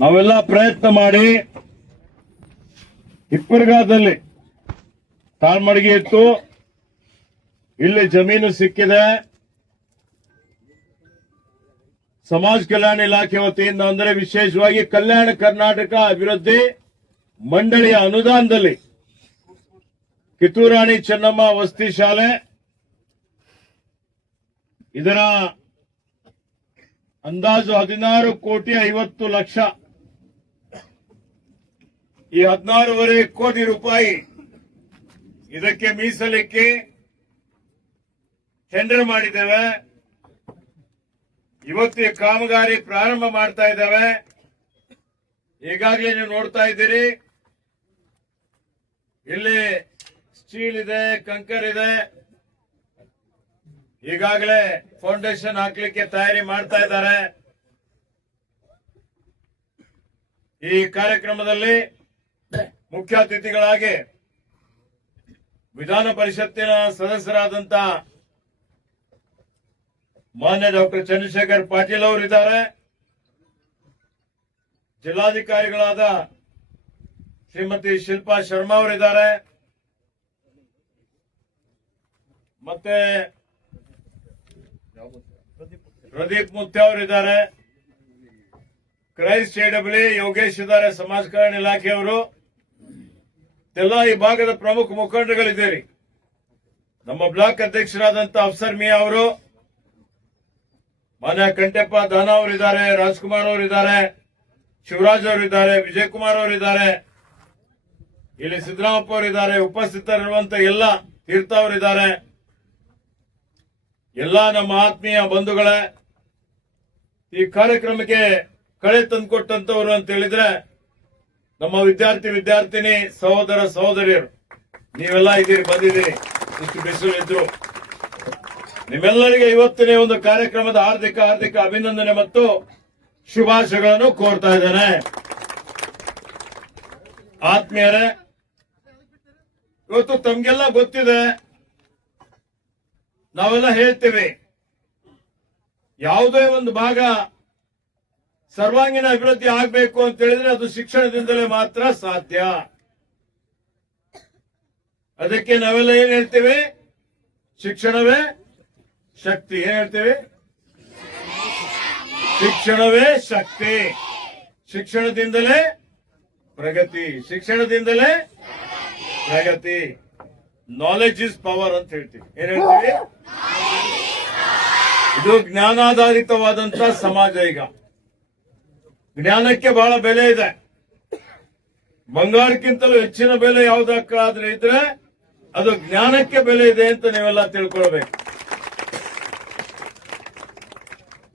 ನಾವೆಲ್ಲ ಪ್ರಯತ್ನ ಮಾಡಿ ಹಿಪ್ಪರಗಾದಲ್ಲಿ ತಾಳ್ಮಡಿಗೆ ಇತ್ತು, ಇಲ್ಲಿ ಜಮೀನು ಸಿಕ್ಕಿದೆ. ಸಮಾಜ ಕಲ್ಯಾಣ ಇಲಾಖೆ ವತಿಯಿಂದ ಅಂದರೆ ವಿಶೇಷವಾಗಿ ಕಲ್ಯಾಣ ಕರ್ನಾಟಕ ಅಭಿವೃದ್ಧಿ ಮಂಡಳಿಯ ಅನುದಾನದಲ್ಲಿ ಕಿತ್ತೂರಾಣಿ ಚೆನ್ನಮ್ಮ ವಸತಿ ಶಾಲೆ ಇದರ ಅಂದಾಜು 16,50,00,000 ಈ 16.5 ಕೋಟಿ ರೂಪಾಯಿ ಇದಕ್ಕೆ ಮೀಸಲಿಕ್ಕೆ ಟೆಂಡರ್ ಮಾಡಿದ್ದೇವೆ. ಇವತ್ತು ಈ ಕಾಮಗಾರಿ ಪ್ರಾರಂಭ ಮಾಡ್ತಾ ಇದ್ದೇವೆ. ಈಗಾಗಲೇ ನೀವು ನೋಡ್ತಾ ಇದ್ದೀರಿ, ಇಲ್ಲಿ ಸ್ಟೀಲ್ ಇದೆ, ಕಂಕರ್ ಇದೆ. ಈಗಾಗಲೇ ಫೌಂಡೇಶನ್ ಹಾಕ್ಲಿಕ್ಕೆ ತಯಾರಿ ಮಾಡ್ತಾ ಇದ್ದಾರೆ. ಈ ಕಾರ್ಯಕ್ರಮದಲ್ಲಿ ಮುಖ್ಯ ಅತಿಥಿಗಳಾಗಿ ವಿಧಾನ ಪರಿಷತ್ತಿನ ಸದಸ್ಯರಾದಂತ ಮಾನ್ಯ ಡಾಕ್ಟರ್ ಚಂದ್ರಶೇಖರ್ ಪಾಟೀಲ್ ಅವರಿದ್ದಾರೆ. ಜಿಲ್ಲಾಧಿಕಾರಿಗಳಾದ ಶ್ರೀಮತಿ ಶಿಲ್ಪಾ ಶರ್ಮಾ ಅವರಿದ್ದಾರೆ. ಮತ್ತೆ ಪ್ರದೀಪ್ ಮುತ್ಯ ಅವರಿದ್ದಾರೆ. ಕ್ರೈಸ್ಟ್ ಎಡಬ್ಲಿ ಯೋಗೇಶ್ ಇದ್ದಾರೆ, ಸಮಾಜ ಕಲ್ಯಾಣ ಇಲಾಖೆಯವರು. ಎಲ್ಲ ಈ ಭಾಗದ ಪ್ರಮುಖ ಮುಖಂಡಗಳಿದ್ದೀರಿ. ನಮ್ಮ ಬ್ಲಾಕ್ ಅಧ್ಯಕ್ಷರಾದಂತ ಅಫ್ಸರ್ ಮಿಯಾ ಅವರು, ಮಾನ್ಯ ಕಂಟೆಪ್ಪ ದಾನ ಅವರಿದ್ದಾರೆ, ರಾಜ್ಕುಮಾರ್ ಅವರಿದ್ದಾರೆ, ಶಿವರಾಜ್ ಅವರಿದ್ದಾರೆ, ವಿಜಯ್ ಕುಮಾರ್ ಅವರಿದ್ದಾರೆ, ಇಲ್ಲಿ ಸಿದ್ದರಾಮಪ್ಪ ಅವರಿದ್ದಾರೆ. ಉಪಸ್ಥಿತರಿರುವಂತ ಎಲ್ಲ ತೀರ್ಥ ಅವರಿದ್ದಾರೆ. ಎಲ್ಲ ನಮ್ಮ ಆತ್ಮೀಯ ಬಂಧುಗಳೇ, ಈ ಕಾರ್ಯಕ್ರಮಕ್ಕೆ ಕಳೆ ತಂದುಕೊಟ್ಟಂತವರು ಅಂತ ಹೇಳಿದ್ರೆ ನಮ್ಮ ವಿದ್ಯಾರ್ಥಿನಿ ಸಹೋದರ ಸಹೋದರಿಯರು ನೀವೆಲ್ಲ ಇದ್ದೀರಿ, ಬಂದಿದ್ದೀರಿ. ಇಷ್ಟು ಬಿಸಿಲು ಇದ್ರು ನಿಮ್ಮೆಲ್ಲರಿಗೆ ಇವತ್ತಿನ ಒಂದು ಕಾರ್ಯಕ್ರಮದ ಹಾರ್ದಿಕ ಅಭಿನಂದನೆ ಮತ್ತು ಶುಭಾಶಯಗಳನ್ನು ಕೋರ್ತಾ ಇದ್ದೇನೆ. ಆತ್ಮೀಯರೇ, ಇವತ್ತು ತಮ್ಗೆಲ್ಲ ಗೊತ್ತಿದೆ, ನಾವೆಲ್ಲ ಹೇಳ್ತೇವೆ, ಯಾವುದೇ ಒಂದು ಭಾಗ ಸರ್ವಾಂಗೀಣ ಅಭಿವೃದ್ಧಿ ಆಗಬೇಕು ಅಂತ ಹೇಳಿದ್ರೆ ಅದು ಶಿಕ್ಷಣದಿಂದಲೇ ಮಾತ್ರ ಸಾಧ್ಯ. ಅದಕ್ಕೆ ನಾವೆಲ್ಲ ಏನ್ ಹೇಳ್ತೇವೆ? ಶಿಕ್ಷಣವೇ ಶಕ್ತಿ. ಏನ್ ಹೇಳ್ತೇವೆ? ಶಿಕ್ಷಣವೇ ಶಕ್ತಿ. ಶಿಕ್ಷಣದಿಂದಲೇ ಪ್ರಗತಿ, ಶಿಕ್ಷಣದಿಂದಲೇ ಪ್ರಗತಿ. ನಾಲೆಜ್ ಇಸ್ ಪವರ್ ಅಂತ ಹೇಳ್ತೀವಿ. ಏನ್ ಹೇಳ್ತೀವಿ? ಇದು ಜ್ಞಾನಾಧಾರಿತವಾದಂತ ಸಮಾಜ. ಈಗ ಜ್ಞಾನಕ್ಕೆ ಬಹಳ ಬೆಲೆ ಇದೆ. ಬಂಗಾರಕ್ಕಿಂತಲೂ ಹೆಚ್ಚಿನ ಬೆಲೆ ಯಾವುದಕ್ಕಾದ್ರೆ ಇದ್ರೆ ಅದು ಜ್ಞಾನಕ್ಕೆ ಬೆಲೆ ಇದೆ ಅಂತ ನೀವೆಲ್ಲ ತಿಳ್ಕೊಳ್ಬೇಕು.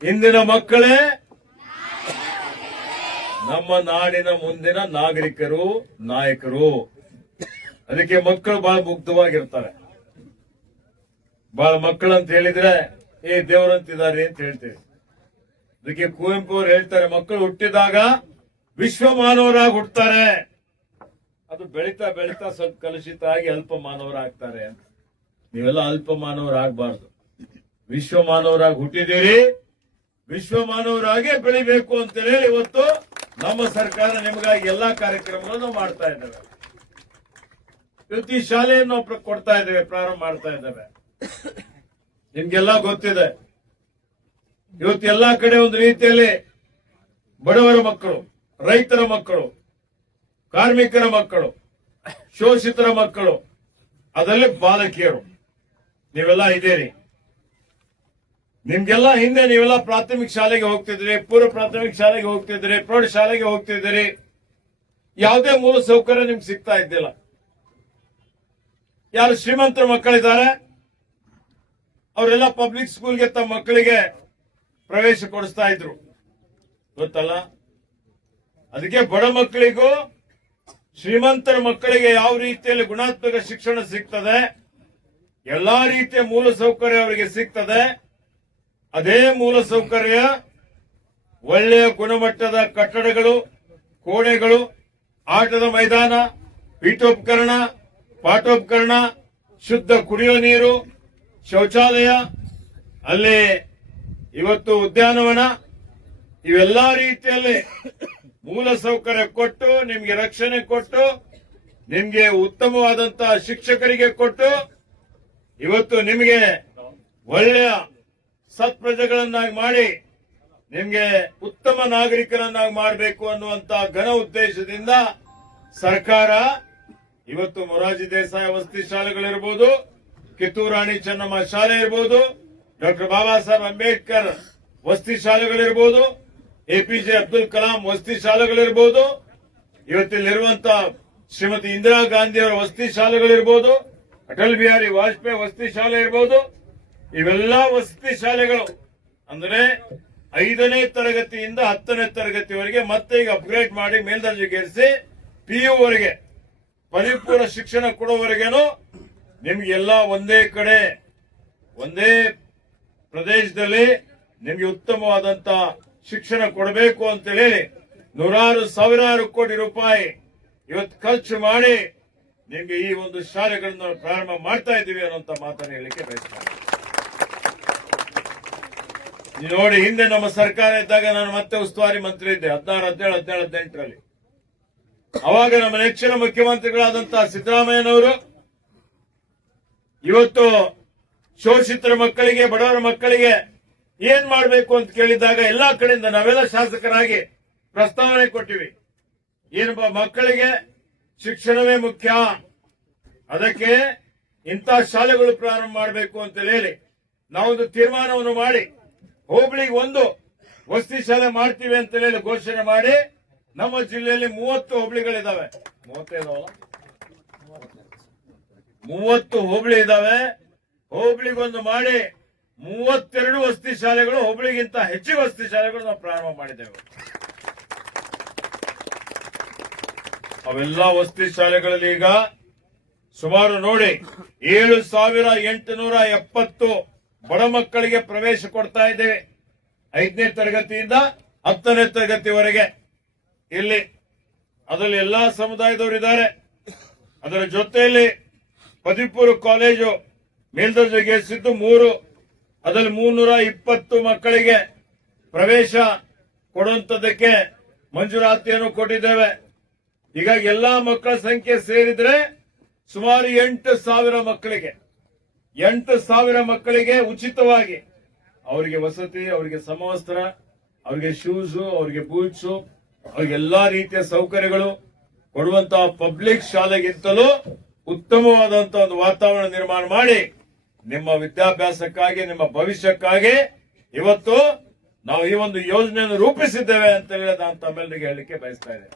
ಇಂದಿನ ಮಕ್ಕಳೇ ನಮ್ಮ ನಾಡಿನ ಮುಂದಿನ ನಾಗರಿಕರು, ನಾಯಕರು. ಅದಕ್ಕೆ ಮಕ್ಕಳು ಬಹಳ ಮುಗ್ಧವಾಗಿರ್ತಾರೆ. ಬಹಳ ಮಕ್ಕಳು ಅಂತ ಹೇಳಿದ್ರೆ ದೇವರಂತಿದ್ದಾರೆ ಅಂತ ಹೇಳ್ತೇವೆ. ಅದಕ್ಕೆ ಕುವೆಂಪು ಅವರು ಹೇಳ್ತಾರೆ, ಮಕ್ಕಳು ಹುಟ್ಟಿದಾಗ ವಿಶ್ವ ಮಾನವರಾಗಿ ಹುಟ್ಟುತ್ತಾರೆ, ಅದು ಬೆಳೀತಾ ಬೆಳೀತಾ ಸ್ವಲ್ಪ ಕಲುಷಿತ ಆಗಿ ಅಲ್ಪ ಮಾನವರಾಗ್ತಾರೆ ಅಂತ. ನೀವೆಲ್ಲ ಅಲ್ಪ ಮಾನವರಾಗಬಾರ್ದು, ವಿಶ್ವ ಮಾನವರಾಗಿ ಹುಟ್ಟಿದ್ದೀರಿ, ವಿಶ್ವ ಮಾನವರಾಗೆ ಬೆಳಿಬೇಕು ಅಂತ ಹೇಳಿ ಇವತ್ತು ನಮ್ಮ ಸರ್ಕಾರ ನಿಮಗಾಗಿ ಎಲ್ಲಾ ಕಾರ್ಯಕ್ರಮಗಳನ್ನು ಮಾಡ್ತಾ ಇದ್ದೇವೆ. ಇವತ್ತು ಈ ಶಾಲೆಯನ್ನು ಕೊಡ್ತಾ ಇದ್ದೇವೆ, ಪ್ರಾರಂಭ ಮಾಡ್ತಾ ಇದ್ದೇವೆ. ನಿಮ್ಗೆಲ್ಲ ಗೊತ್ತಿದೆ, ಇವತ್ತು ಎಲ್ಲಾ ಕಡೆ ಒಂದು ರೀತಿಯಲ್ಲಿ ಬಡವರ ಮಕ್ಕಳು, ರೈತರ ಮಕ್ಕಳು, ಕಾರ್ಮಿಕರ ಮಕ್ಕಳು, ಶೋಷಿತರ ಮಕ್ಕಳು, ಅದರಲ್ಲಿ ಬಾಲಕಿಯರು ನೀವೆಲ್ಲ ಇದ್ದೀರಿ. ನಿಮ್ಗೆಲ್ಲ ಹಿಂದೆ ನೀವೆಲ್ಲ ಪ್ರಾಥಮಿಕ ಶಾಲೆಗೆ ಹೋಗ್ತಿದ್ರಿ, ಪೂರ್ವ ಪ್ರಾಥಮಿಕ ಶಾಲೆಗೆ ಹೋಗ್ತಿದ್ರಿ, ಪ್ರೌಢ ಶಾಲೆಗೆ ಹೋಗ್ತಿದ್ದೀರಿ. ಯಾವುದೇ ಮೂಲ ಸೌಕರ್ಯ ನಿಮ್ಗೆ ಸಿಗ್ತಾ ಇದ್ದಿಲ್ಲ. ಯಾರು ಶ್ರೀಮಂತರ ಮಕ್ಕಳಿದ್ದಾರೆ ಅವರೆಲ್ಲ ಪಬ್ಲಿಕ್ ಸ್ಕೂಲ್ಗೆ ತಮ್ಮ ಮಕ್ಕಳಿಗೆ ಪ್ರವೇಶ ಕೊಡಿಸ್ತಾ ಇದ್ರು, ಗೊತ್ತಲ್ಲ. ಅದಕ್ಕೆ ಬಡ ಮಕ್ಕಳಿಗೂ ಶ್ರೀಮಂತರ ಮಕ್ಕಳಿಗೆ ಯಾವ ರೀತಿಯಲ್ಲಿ ಗುಣಾತ್ಮಕ ಶಿಕ್ಷಣ ಸಿಗ್ತದೆ, ಎಲ್ಲಾ ರೀತಿಯ ಮೂಲ ಸೌಕರ್ಯ ಅವರಿಗೆ ಸಿಗ್ತದೆ. ಅದೇ ಮೂಲ ಸೌಕರ್ಯ, ಒಳ್ಳೆಯ ಗುಣಮಟ್ಟದ ಕಟ್ಟಡಗಳು, ಕೋಣೆಗಳು, ಆಟದ ಮೈದಾನ, ಪೀಠೋಪಕರಣ, ಪಾಠೋಪಕರಣ, ಶುದ್ಧ ಕುಡಿಯುವ ನೀರು, ಶೌಚಾಲಯ, ಅಲ್ಲಿ ಇವತ್ತು ಉದ್ಯಾನವನ, ಇವೆಲ್ಲಾ ರೀತಿಯಲ್ಲಿ ಮೂಲ ಸೌಕರ್ಯ ಕೊಟ್ಟು, ನಿಮ್ಗೆ ರಕ್ಷಣೆ ಕೊಟ್ಟು, ನಿಮ್ಗೆ ಉತ್ತಮವಾದಂತಹ ಶಿಕ್ಷಕರಿಗೆ ಕೊಟ್ಟು, ಇವತ್ತು ನಿಮಗೆ ಒಳ್ಳೆಯ ಸತ್ಪ್ರಜೆಗಳನ್ನಾಗಿ ಮಾಡಿ ನಿಮ್ಗೆ ಉತ್ತಮ ನಾಗರಿಕರನ್ನಾಗಿ ಮಾಡಬೇಕು ಅನ್ನುವಂತ ಘನ ಉದ್ದೇಶದಿಂದ ಸರ್ಕಾರ ಇವತ್ತು ಮೊರಾರ್ಜಿ ದೇಸಾಯಿ ವಸತಿ ಶಾಲೆಗಳಿರ್ಬೋದು, ಕಿತ್ತೂರು ರಾಣಿ ಚೆನ್ನಮ್ಮ ಶಾಲೆ ಇರ್ಬೋದು, ಡಾಕ್ಟರ್ ಬಾಬಾ ಸಾಹೇಬ್ ಅಂಬೇಡ್ಕರ್ ವಸತಿ ಶಾಲೆಗಳಿರ್ಬೋದು, ಎಪಿಜೆ ಅಬ್ದುಲ್ ಕಲಾಂ ವಸತಿ ಶಾಲೆಗಳಿರ್ಬೋದು, ಇವತ್ತಿಲ್ಲಿರುವಂತಹ ಶ್ರೀಮತಿ ಇಂದಿರಾ ಗಾಂಧಿ ಅವರ ವಸತಿ ಶಾಲೆಗಳಿರ್ಬೋದು, ಅಟಲ್ ಬಿಹಾರಿ ವಾಜಪೇಯಿ ವಸತಿ ಶಾಲೆ ಇರ್ಬೋದು, ಇವೆಲ್ಲ ವಸತಿ ಶಾಲೆಗಳು ಅಂದ್ರೆ 5ನೇ ತರಗತಿಯಿಂದ 10ನೇ ತರಗತಿವರೆಗೆ ಮತ್ತೆ ಈಗ ಅಪ್ಗ್ರೇಡ್ ಮಾಡಿ ಮೇಲ್ದರ್ಜೆಗೇರಿಸಿ PU ವರೆಗೆ ಪರಿಪೂರ್ಣ ಶಿಕ್ಷಣ ಕೊಡುವವರೆಗೇನು ನಿಮ್ಗೆಲ್ಲ ಒಂದೇ ಕಡೆ ಒಂದೇ ಪ್ರದೇಶದಲ್ಲಿ ನಿಮ್ಗೆ ಉತ್ತಮವಾದಂತ ಶಿಕ್ಷಣ ಕೊಡಬೇಕು ಅಂತ ಹೇಳಿ ಸಾವಿರಾರು ಕೋಟಿ ರೂಪಾಯಿ ಇವತ್ತು ಖರ್ಚು ಮಾಡಿ ನಿಮ್ಗೆ ಈ ಒಂದು ಶಾಲೆಗಳನ್ನು ಪ್ರಾರಂಭ ಮಾಡ್ತಾ ಇದ್ದೀವಿ ಅನ್ನುವಂತ ಮಾತನ್ನು ಹೇಳಲಿಕ್ಕೆ ಬಯಸ್ತಾರೆ. ನೋಡಿ, ಹಿಂದೆ ನಮ್ಮ ಸರ್ಕಾರ ಇದ್ದಾಗ ನಾನು ಮತ್ತೆ ಉಸ್ತುವಾರಿ ಮಂತ್ರಿ ಇದ್ದೆ 16, 17, 17, 18ರಲ್ಲಿ. ಅವಾಗ ನಮ್ಮ ನೆಚ್ಚಿನ ಮುಖ್ಯಮಂತ್ರಿಗಳಾದಂತಹ ಸಿದ್ದರಾಮಯ್ಯನವರು ಇವತ್ತು ಶೋಷಿತರ ಮಕ್ಕಳಿಗೆ, ಬಡವರ ಮಕ್ಕಳಿಗೆ ಏನ್ ಮಾಡಬೇಕು ಅಂತ ಕೇಳಿದಾಗ ಎಲ್ಲಾ ಕಡೆಯಿಂದ ನಾವೆಲ್ಲ ಶಾಸಕರಾಗಿ ಪ್ರಸ್ತಾವನೆ ಕೊಟ್ಟಿವಿ. ಏನಪ್ಪ, ಮಕ್ಕಳಿಗೆ ಶಿಕ್ಷಣವೇ ಮುಖ್ಯ, ಅದಕ್ಕೆ ಇಂಥ ಶಾಲೆಗಳು ಪ್ರಾರಂಭ ಮಾಡಬೇಕು ಅಂತ ಹೇಳಿ ನಾವೊಂದು ತೀರ್ಮಾನವನ್ನು ಮಾಡಿ ಹೋಬಳಿಗೆ 1 ವಸತಿ ಶಾಲೆ ಮಾಡ್ತೀವಿ ಅಂತ ಹೇಳಿ ಘೋಷಣೆ ಮಾಡಿ ನಮ್ಮ ಜಿಲ್ಲೆಯಲ್ಲಿ 30 ಹೋಬಳಿಗಳಿದಾವೆ. 30 ಹೋಬಳಿ ಇದಾವೆ. ಹೋಬಳಿಗೊಂದು ಮಾಡಿ 32 ವಸತಿ ಶಾಲೆಗಳು, ಹೋಬಳಿಗಿಂತ ಹೆಚ್ಚಿನ ವಸತಿ ಶಾಲೆಗಳು ನಾವು ಪ್ರಾರಂಭ ಮಾಡಿದ್ದೇವೆ. ಅವೆಲ್ಲ ವಸತಿ ಶಾಲೆಗಳಲ್ಲಿ ಈಗ ಸುಮಾರು ನೋಡಿ 7,870 ಬಡ ಮಕ್ಕಳಿಗೆ ಪ್ರವೇಶ ಕೊಡ್ತಾ ಇದ್ದೇವೆ. 5ನೇ ತರಗತಿಯಿಂದ 10ನೇ ತರಗತಿವರೆಗೆ ಇಲ್ಲಿ. ಅದರಲ್ಲಿ ಎಲ್ಲಾ ಸಮುದಾಯದವರು ಇದ್ದಾರೆ. ಅದರ ಜೊತೆಯಲ್ಲಿ ಪದವಿಪೂರ್ವ ಕಾಲೇಜು ಮೇಲ್ದರ್ಜೆಗೇರಿಸಿದ್ದು 3, ಅದರಲ್ಲಿ 320 ಮಕ್ಕಳಿಗೆ ಪ್ರವೇಶ ಕೊಡುವಂತದಕ್ಕೆ ಮಂಜೂರಾತಿಯನ್ನು ಕೊಟ್ಟಿದ್ದೇವೆ. ಹೀಗಾಗಿ ಎಲ್ಲಾ ಮಕ್ಕಳ ಸಂಖ್ಯೆ ಸೇರಿದ್ರೆ ಸುಮಾರು 8,000 ಮಕ್ಕಳಿಗೆ 8,000 ಮಕ್ಕಳಿಗೆ ಉಚಿತವಾಗಿ ಅವರಿಗೆ ವಸತಿ, ಅವರಿಗೆ ಸಮವಸ್ತ್ರ, ಅವರಿಗೆ ಶೂಸ್, ಅವರಿಗೆ ಬೂಟ್ಸ್, ಅವ್ರಿಗೆ ಎಲ್ಲಾ ರೀತಿಯ ಸೌಕರ್ಯಗಳು ಕೊಡುವಂತಹ ಪಬ್ಲಿಕ್ ಶಾಲೆಗಿಂತಲೂ ಉತ್ತಮವಾದಂತಹ ಒಂದು ವಾತಾವರಣ ನಿರ್ಮಾಣ ಮಾಡಿ ನಿಮ್ಮ ವಿದ್ಯಾಭ್ಯಾಸಕ್ಕಾಗಿ, ನಿಮ್ಮ ಭವಿಷ್ಯಕ್ಕಾಗಿ ಇವತ್ತು ನಾವು ಈ ಒಂದು ಯೋಜನೆಯನ್ನು ರೂಪಿಸಿದ್ದೇವೆ ಅಂತ ಹೇಳಿ ನಾನು ತಮ್ಮೆಲ್ಲರಿಗೆ ಹೇಳಲಿಕ್ಕೆ ಬಯಸ್ತಾ ಇದ್ದೇನೆ.